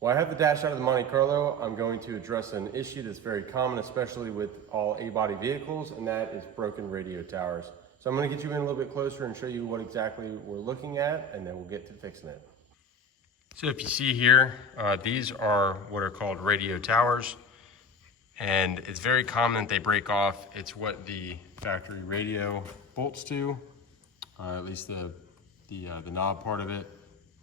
While I have the dash out of the Monte Carlo, I'm going to address an issue that's very common, especially with all A-body vehicles, and that is broken radio towers. So I'm going to get you in a little bit closer and show you what exactly we're looking at, and then we'll get to fixing it. So if you see here, these are what are called radio towers, and it's very common that they break off. It's what the factory radio bolts to, at least the knob part of it.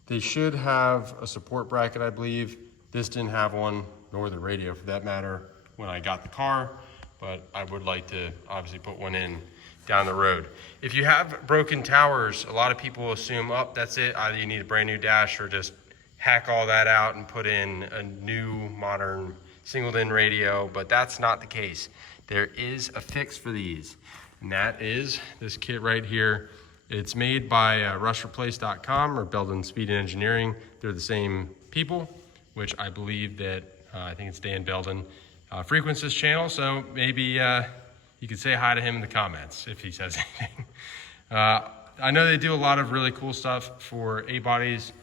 They should have a support bracket, I believe. This didn't have one, nor the radio for that matter, when I got the car, but I would like to obviously put one in down the road. If you have broken towers, a lot of people assume, oh, that's it. Either you need a brand new dash or just hack all that out and put in a new modern singled-in radio, but that's not the case. There is a fix for these, and that is this kit right here. It's made by rushreplace.com or Built Fabrications Engineering. They're the same people, which I believe that, I think it's Dan Belden, frequents this channel, so maybe you could say hi to him in the comments if he says anything. I know they do a lot of really cool stuff for A-bodies.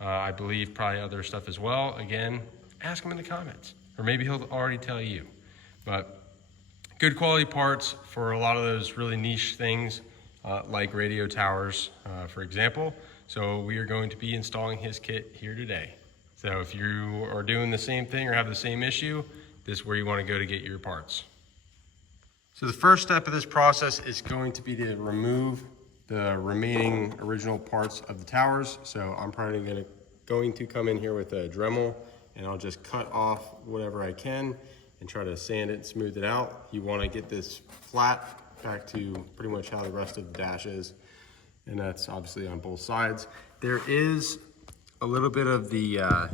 I believe probably other stuff as well. Again, ask him in the comments, or maybe he'll already tell you. But good quality parts for a lot of those really niche things. Like radio towers, for example. So we are going to be installing his kit here today. So if you are doing the same thing or have the same issue, this is where you want to go to get your parts. So the first step of this process is going to be to remove the remaining original parts of the towers. So I'm probably going to come in here with a Dremel, and I'll just cut off whatever I can and try to sand it and smooth it out. You want to get this flat back to pretty much how the rest of the dash is, and that's obviously on both sides. There is a little bit of the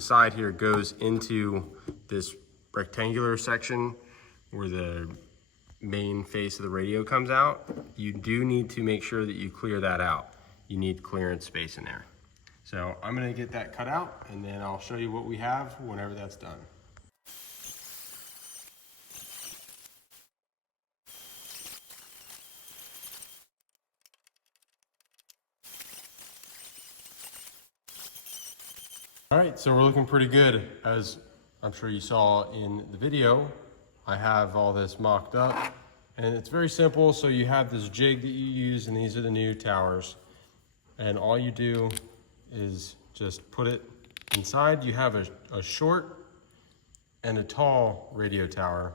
side here goes into this rectangular section where the main face of the radio comes out. You do need to make sure that you clear that out. You need clearance space in there. So I'm going to get that cut out, and then I'll show you what we have whenever that's done. All right, so we're looking pretty good. As I'm sure you saw in the video, I have all this mocked up, and it's very simple. So you have this jig that you use, and these are the new towers. And all you do is just put it inside. You have a short and a tall radio tower.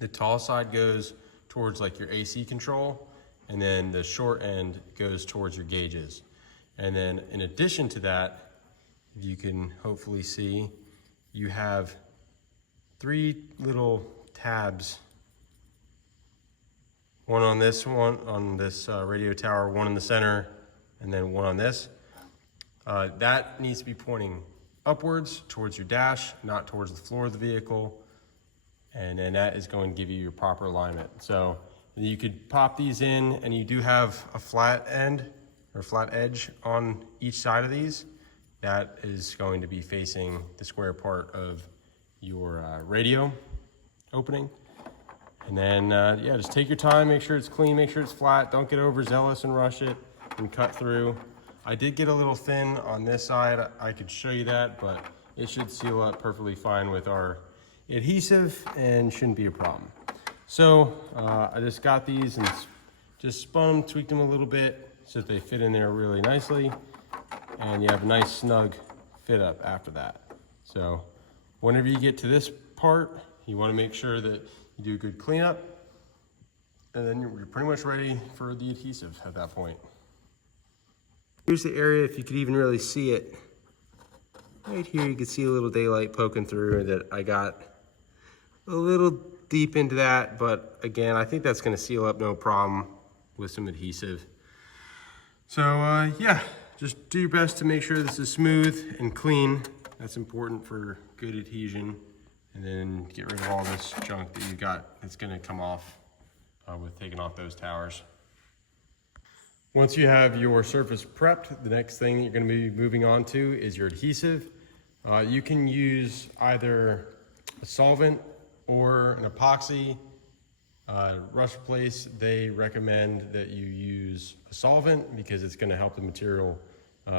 The tall side goes towards like your AC control, and then the short end goes towards your gauges. And then in addition to that, if you can hopefully see, you have 3 little tabs. One on this radio tower, one in the center, and then one on this. That needs to be pointing upwards towards your dash, not towards the floor of the vehicle. And then that is going to give you your proper alignment. So you could pop these in, and you do have a flat end or flat edge on each side of these. That is going to be facing the square part of your radio opening. And then, yeah, just take your time, make sure it's clean, make sure it's flat. Don't get overzealous and rush it and cut through. I did get a little thin on this side. I could show you that, but it should seal up perfectly fine with our adhesive and shouldn't be a problem. So I just got these and just spun them, tweaked them a little bit so that they fit in there really nicely. And you have a nice snug fit up after that. So whenever you get to this part, you want to make sure that you do a good cleanup, and then you're pretty much ready for the adhesive at that point. Here's the area, if you could even really see it. Right here you can see a little daylight poking through that I got a little deep into that, but again, I think that's going to seal up no problem with some adhesive. So yeah. Just do your best to make sure this is smooth and clean. That's important for good adhesion. And then get rid of all this junk that you got that's gonna come off with taking off those towers. Once you have your surface prepped, the next thing that you're gonna be moving on to is your adhesive. You can use either a solvent or an epoxy. Rush Place, they recommend that you use a solvent because it's going to help the material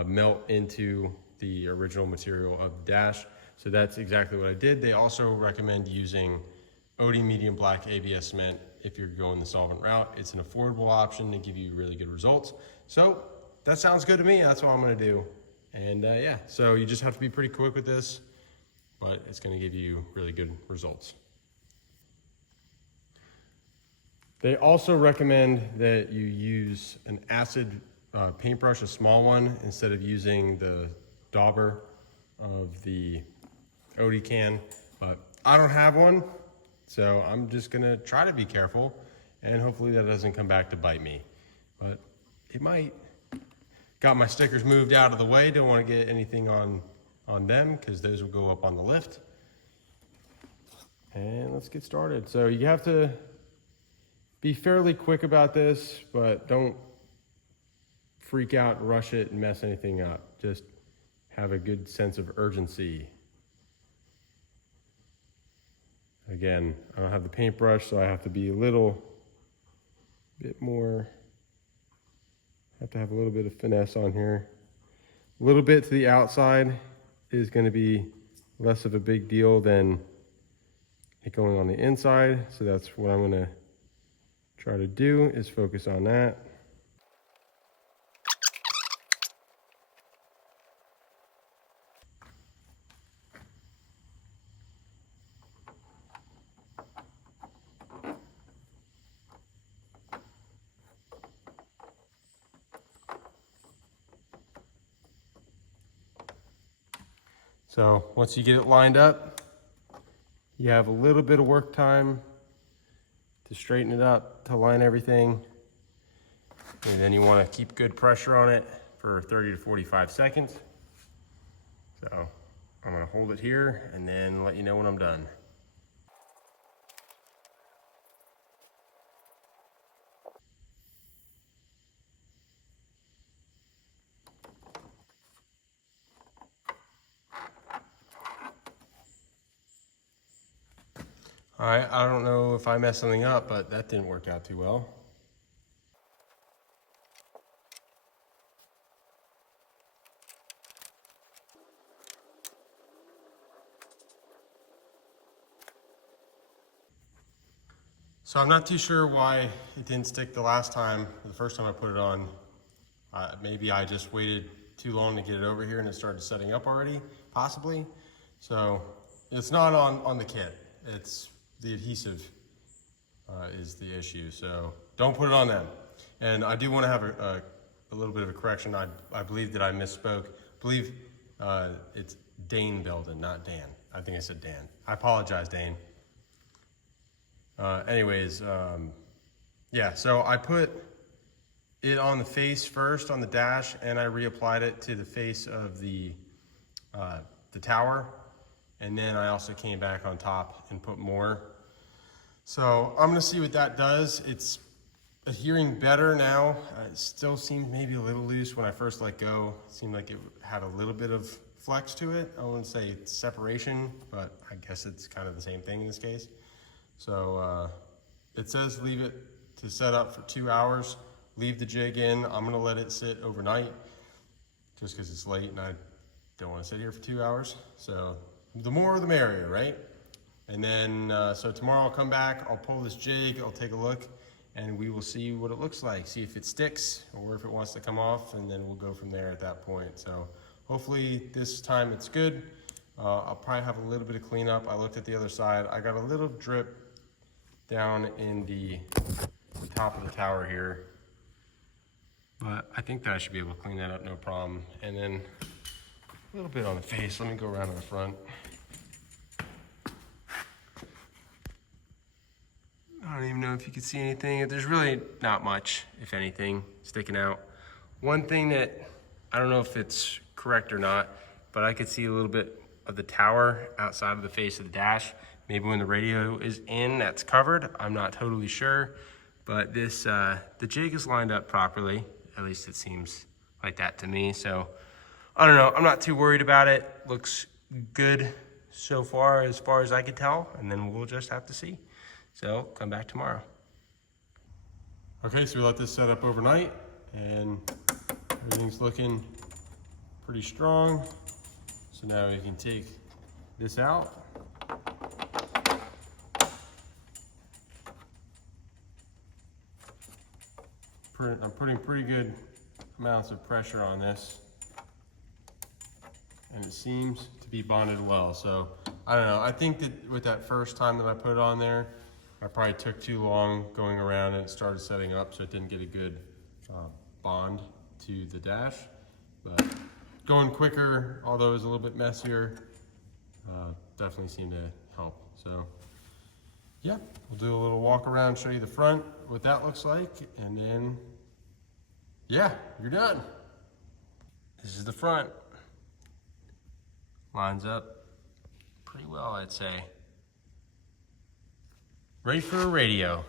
melt into the original material of the dash. So that's exactly what I did. They also recommend using OD medium black ABS cement if you're going the solvent route. It's an affordable option to give you really good results. So that sounds good to me. That's what I'm gonna do. And yeah, so you just have to be pretty quick with this, but it's gonna give you really good results. They also recommend that you use an acid paintbrush, a small one, instead of using the dauber of the OD can, but I don't have one, so I'm just gonna try to be careful, and hopefully that doesn't come back to bite me, but it might. Got my stickers moved out of the way, don't want to get anything on them because those will go up on the lift. And let's get started. So you have to be fairly quick about this, but don't freak out, rush it, and mess anything up. Just have a good sense of urgency. Again, I don't have the paintbrush, so I have to be a little bit more, have to have a little bit of finesse on here. A little bit to the outside is going to be less of a big deal than it going on the inside, so that's what I'm going to try to do, is focus on that. So once you get it lined up, you have a little bit of work time to straighten it up, to line everything. And then you want to keep good pressure on it for 30 to 45 seconds. So I'm going to hold it here and then let you know when I'm done. All right, I don't know if I messed something up, but that didn't work out too well. So I'm not too sure why it didn't stick the last time, the first time I put it on. Maybe I just waited too long to get it over here and it started setting up already, possibly. So it's not on the kit, it's the adhesive is the issue. So don't put it on them. And I do want to have a little bit of a correction. I believe that I misspoke. I believe it's Dane Belden, not Dan. I think I said Dan. I apologize, Dane. Anyways, yeah, so I put it on the face first on the dash, and I reapplied it to the face of the tower, and then I also came back on top and put more. So I'm gonna see what that does. It's adhering better now. It still seemed maybe a little loose when I first let go. It seemed like it had a little bit of flex to it. I wouldn't say it's separation, but I guess it's kind of the same thing in this case. So it says leave it to set up for 2 hours, leave the jig in. I'm gonna let it sit overnight just because it's late and I don't want to sit here for 2 hours. So the more the merrier, right? And then, so tomorrow I'll come back, I'll pull this jig, I'll take a look, and we will see what it looks like, see if it sticks or if it wants to come off, and then we'll go from there at that point. So hopefully this time it's good. I'll probably have a little bit of cleanup. I looked at the other side. I got a little drip down in the top of the tower here, but I think that I should be able to clean that up, no problem. And then a little bit on the face. Let me go around to the front. I don't even know if you can see anything. There's really not much, if anything, sticking out. One thing that, I don't know if it's correct or not, but I could see a little bit of the tower outside of the face of the dash. Maybe when the radio is in, that's covered. I'm not totally sure, but this, the jig is lined up properly. At least it seems like that to me. So I don't know, I'm not too worried about it. Looks good so far as I could tell, and then we'll just have to see. So come back tomorrow. Okay, so we let this set up overnight and everything's looking pretty strong. So now we can take this out. I'm putting pretty good amounts of pressure on this, and it seems to be bonded well. So I don't know, I think that with that first time that I put it on there, I probably took too long going around and it started setting up, so it didn't get a good bond to the dash. But going quicker, although it was a little bit messier, definitely seemed to help. So yeah, we'll do a little walk around, show you the front, what that looks like, and then yeah, you're done. This is the front. Lines up pretty well, I'd say. Ready for a radio.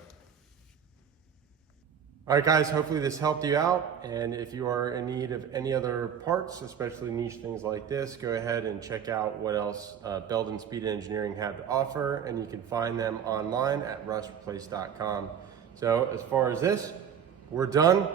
All right guys, hopefully this helped you out. And if you are in need of any other parts, especially niche things like this, go ahead and check out what else Built and Speed Engineering have to offer. And you can find them online at rustreplace.com. So as far as this, we're done.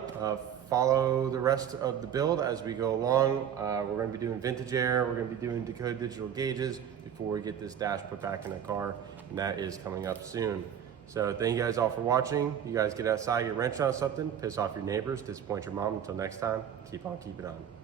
Follow the rest of the build as we go along. We're going to be doing vintage air. We're going to be doing decode digital gauges before we get this dash put back in the car, and that is coming up soon. So thank you guys all for watching. You guys get outside, get wrenched on something, piss off your neighbors, disappoint your mom. Until next time, keep on keeping on.